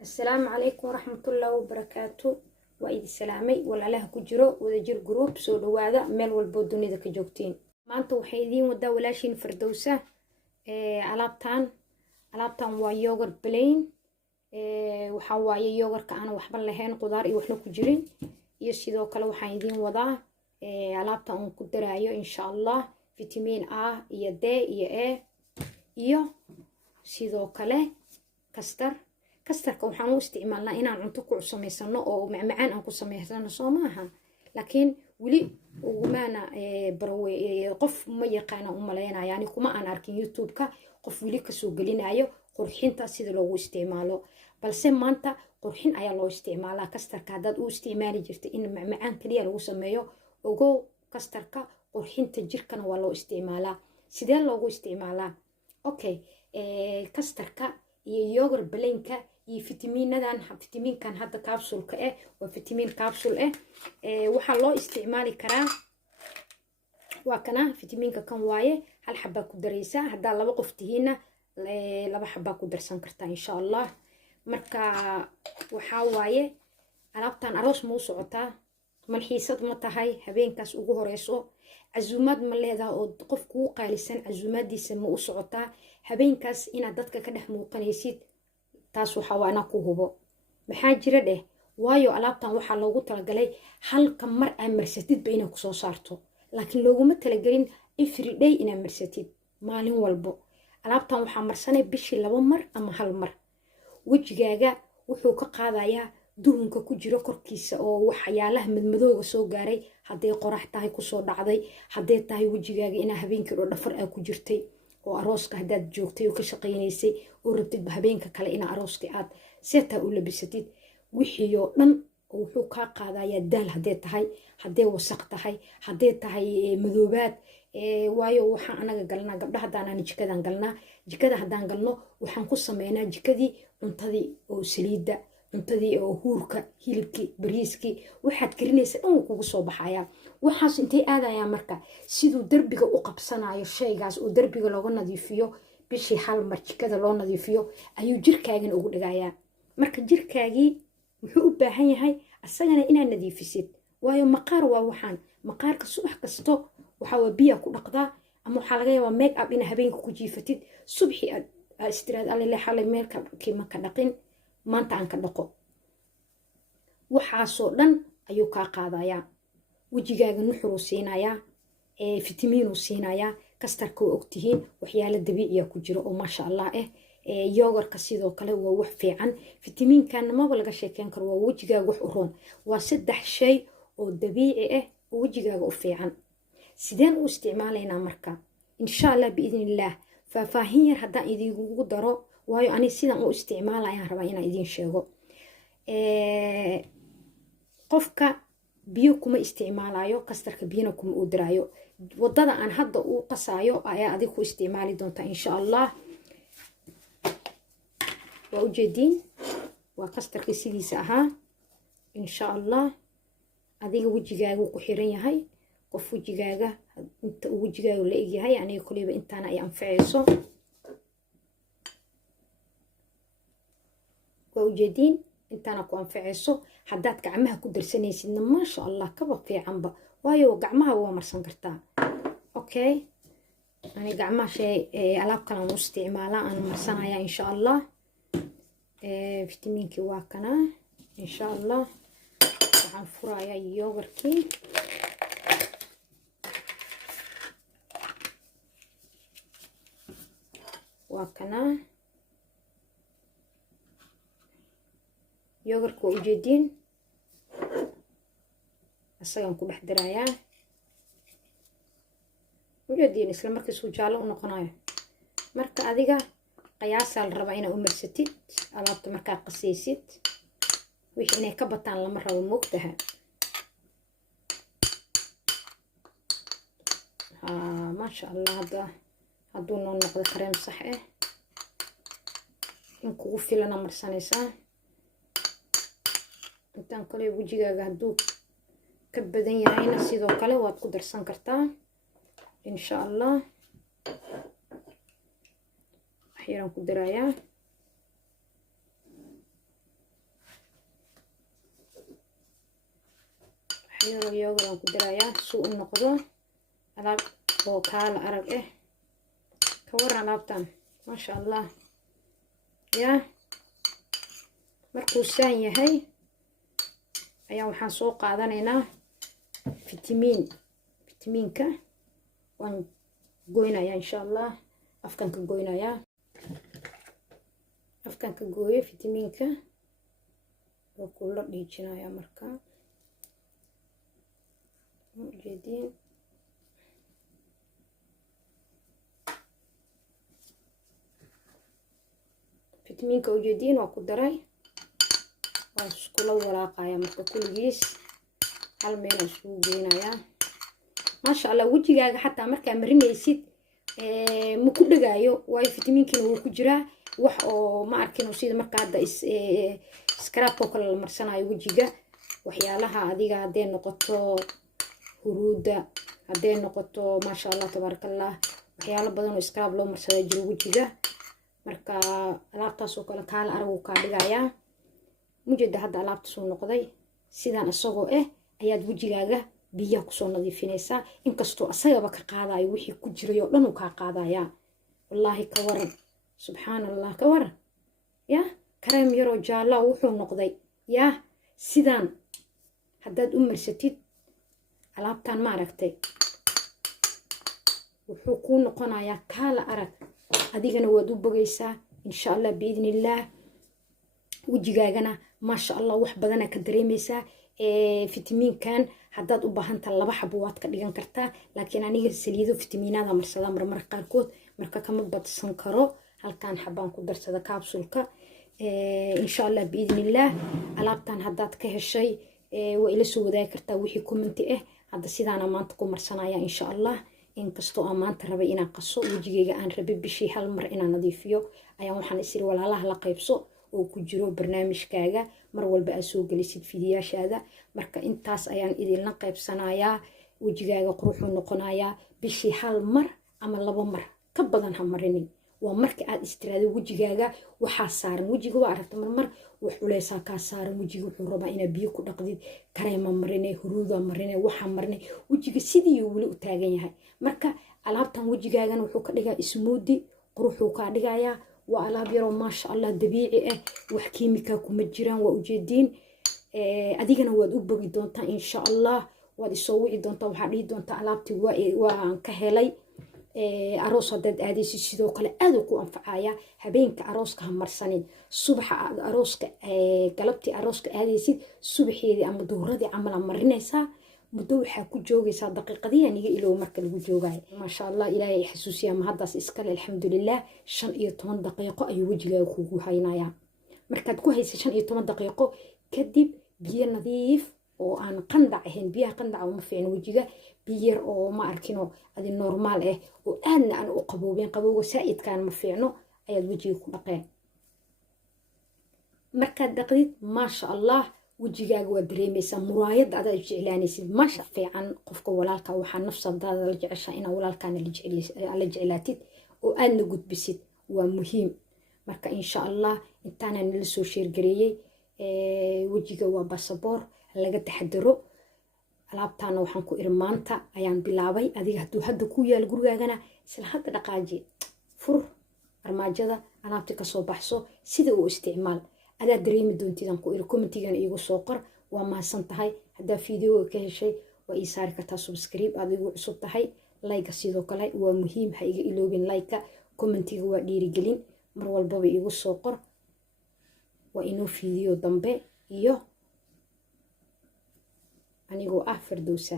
السلام عليكم ورحمة الله وبركاته. وإذا سلامي ولا له كجرو وذجر جروب سو هذا مال والبودوني ذا كجوكتين ما أنتوا وحيدين ودا ولاشين فردوسة علابتان ويوغر بلين وحواي يوغر كأنا وحبل لهين قدار وحنا كجرين يشيدو كلا وحيدين ودا علابتان كدرايو إن شاء الله فيتامين A iyo D iyo E iyo sidoo kale kastarka waxaan u isticmaalnaa inaan cunto ku samaysano oo macmacaan aan ku samaysano soo maaha laakiin weli ugumaana qof ma yaqaana u maleynaya yani kuma aan arkin youtube-ka qof weli kasoo gelinayo qurxinta sida loogu isticmaalo balse maanta qurxin ayaa loo isticmaalaa kastarka haddaad u isticmaali jirta in macmacaan kaliya lagu sameeyo ogow kastarka qurxinta jirkana waa loo isticmaalaa sidee loogu isticmaalaa okay kastarka iyo yogurt balaynka iyo fitamiinkan hadda capsule-ka waa fitamiin capsule waxa loo isticmaali karaa waa kana fitamiinka kan waaye hal xabba ku dareysa hadda laba qof tihiina laba xabba ku darsan kartaa insha Allah marka waxa waaye alaabtan aroos ma u socotaa malxiisad ma tahay habeenkaas ugu horeyso عزومات ملهدا oo qof ku qaalisan casuumadiisa ma u socotaa habeenkaas inaad dadka ka dhex muuqanaysid taas waxa waana ku hubo maxaa jira dheh waayo alaabtan waxa loogu talagalay halka mar aan marsatid ba inaad ku soo saarto laakiin looguma talagalin every day inaad marsatid maalin walbo alaabtan waxa marsanay bishii 2 mar ama 1 mar wajigaaga wuxuu ka qaadayaa duhunka ku jiro korkiisa oo waxyaalaha madmadowga soo gaaray haday qorax tahay ku soo dhacday haday tahay wajigaaga ina habeenkii dhafar ku jirtay oo arooska hadaad joogtay oo ka shaqeynaysay oo rabtid habeenka kale ina arooska aad seeta u labisatid wixii oo dhan wuxuu ka qaadayaa daal haday wasaq tahay haday tahay madoobaad waayo waxaan anaga galnaa gabdhaha hadaan jikadan galnaa jikada hadaan galno waxaan ku sameeynaa jikadii cuntadii oo saliida cuntadii oo huurka hilibki bariiski waxaad karinaysa dhan kugu soo baxaya waxaas intee aadaya marka sidoo darbiga u qabsanayo shaygaas oo darbiga looga nadiifiyo bishii hal mar jikada loo nadiifiyo ayuu jirkaagan ugu dhigaya marka jirkaagii wuxuu u baahan yahay asagana inaad nadiifisid waayo maqaar waa waxaan maqaarka subax kasto waxa waa biyo ku dhaqdaa ama waxa laga yaabaa make up in habeenka ku jiifatid subaxi aad istiraad alle xalay meelka kima ka dhaqin maanta aan ka dhaqo waxaasoo dhan ayuu ka qaadayaa wajigaaga nuxur siinaya fitamiin siinaya kastarka oo ogtihiin waxyaalo dabiici ku jiro oo masha Allah yogurtka sidoo kale waa wax fiican fitamiinkan ma laga sheekeen karo waa wajigaaga wax u roon waa 3 shay oo dabiici oo wajigaaga u fiican sideen u isticmaalaynaa marka insha Allah biidnillah faafahin yar hadaan idigu daro waayo ani sidan u isticmaalayaan rabaa inaan idin sheego qofka biyo kuma isticmaalayo kastarka biyana kuma u diraayo wadada aan hadda u qasaayo ayaa adigu ku isticmaali doonta insha Allah waa ujeedin waa kastarka sidiisa ahaa insha Allah adiga wajigaaga ku xiran yahay qof wajigaaga inta wajigaaga la eg yahay aniga kulliba intaana ay anfacayso وجدين انتنا كو انفعيسو حداد gacmaha ku darsanaysidna ma sha Allah kaba fiicanba waayo gacmaha waa marsan kartaa okay ani gacmaha shay alaab kale aan isticmaalaa aan marsanaya insha Allah fitamiinki waa kana insha Allah waxaan furayaa yogurtkii waa kana yogurtka waa ujeedin asagan ku dhex dirayaa ujeedin isla markii soo jaalo u noqonayo marka adiga qiyaasa la raba inaad u marsatid alaabta marka qasaysid wixii inay ka bataan lama rabo moogtaha ma sha Allah haduu noo noqdo kareem sax in kugu filan marsanaysaa intaan kale wajigaaga haduu ka badan yahayna sidoo kale waad ku darsan kartaa insha Allah waxyaraan ku darayaa yaro yogurt aan ku darayaa si uu noqdo alaab oo kaala arag ka waran alaabtan maasha allah ya markuu saan yahay ayaa waxaan soo qaadanaynaa fitamiinka waan goynayaa insha allah afkan ka goynayaa afkan ka gooyo fitamiinka oo kula dhiijinayaa marka ujeedin fitamiinka ujeedin waa ku daray waan iskula walaaqayaa marka kulligiis hal meel isugu geynayaa maasha allah wejigaaga xataa markaa marinaysid ma ku dhagaayo waayo fitamiinkina wuu ku jiraa wax oo ma arkino sida marka hadda scrapko kale la marsanayo wejiga waxyaalaha adiga hadday noqoto huruuda hadday noqoto maasha allah tabaarakallah waxyaalo badan oo scrap loo marsadaa jiro wejiga marka alaabtaas oo kale kaala arag uu kaa dhigayaa mujeda hadda alaabtaas uu noqday sidaan isagoo ayaad wejigaaga biyaha kusoo nadiifinaysaa inkastoo asagaba ka qaadayo wixii ku jiray oo dhan uu kaa qaadayaa wallaahi ka waran subxaan allah ka waran ya kareem yaroo jaallaa wuxuu noqday ya sidaan haddaad u marsatid alaabtan ma aragtay wuxuu kuu noqonayaa kaala arag adigana waad u bogaysaa insha allah biidnillaah wejigaagana maasha allah wax badana ka dareemaysaa fitamiinkan haddaad u baahantaa 2 xabo waad ka dhigan kartaa laakiin aniga saliido fitamiinada marsada marmar qaarkood marka kama badsan karo halkan xabaan ku darsada kapsulka insha allah biidnillaah alaabtan haddaad ka heshay waa ila soo wadaagi kartaa wixii commenti hadda sidaana maanta ku marsanaya insha allah inkastoo aan maanta rabay inaan qaso wejigayga aan rabay bishii hal mar inaan nadiifiyo ayaan waxaan isiri walaalaha la qaybso oo ku jiro barnaamijkaaga mar walba aad soo gelisid fiidiyaashaada marka intaas ayaan idinla qaybsanayaa wejigaaga quruxuu noqonayaa bishii hal mar ama 2 mar ka badan ha marinin waa marka aad istiraado wejigaaga waxaa saaran wejiga waa aragta marmar wax culeysaa kaa saaran wejiga wuxuu rabaa inaad biyo ku dhaqdid kareema marine huruuda marine waxaa marine wejiga sidii weli u taagan yahay marka alaabtan wejigaagana wuxuu ka dhigaa ismuudi quruxuu kaa dhigayaa waa alaab yaroo maasha allah dabiici wax kiimika kuma jiraan waa ujeediin adigana waad u bogi doontaa insha allah waad isoo wici doontaa waxaa dhihi doontaa alaabtii waan ka helay aroos haddaad aadaysid sidoo kale aad ku anfacaya habeenka arooska ha marsanin subaxa arooska galabtii arooska aadaysid subaxeedii ama duhuradii camal marinaysaa muddo waxaa ku joogaysaa daqiiqadii aniga ilaa marka lagu joogayo maasha allah ilaahay xasuusiya ma haddaas iskale alxamdulilah 15 daqiiqo ayuu wejigaaga kugu haynayaa markaad ku haysa 15 daqiiqo kadib biyo nadiif oo aan qandac ahayn biyaha qandaca uma fiicno wejiga biyar oo ma arkino adi normaal oo aadna aan u qaboobeen qabowga saa'idkaan ma fiicno ayaad wejiga ku dhaqeen markaad dhaqdid maasha allah wejigaaga waa dareemaysaa muraayada aad jeclaanaysid maasha fiican qofka walaalka waxaa nafsadaada la jeceshaa inaa walaalkaana la jeclaatid oo aadna gudbisid waa muhiim marka insha allah intaana nala soo sheergareeyey wejiga waa basaboor laga taxadaro alaabtaana waxaan ku iri maanta ayaan bilaabay adiga hadduu hadda ku yaal gurigaagana isla hadda dhaqaaji fur armaajada alaabta ka soo baxso sida uu isticmaal adaa dareemi doontidan ku iri commentigan iigu soo qor waa mahadsan tahay haddaa fiidiyoga ka heshay waa ii saari kartaa subscribe aad igu cusub tahay layga sidoo kale waa muhiim ha iga iloobin layka commentiga waa dhiirigelin mar walbaba iigu soo qor waa inoo fiidiyo dambe iyo anigoo Firdawsa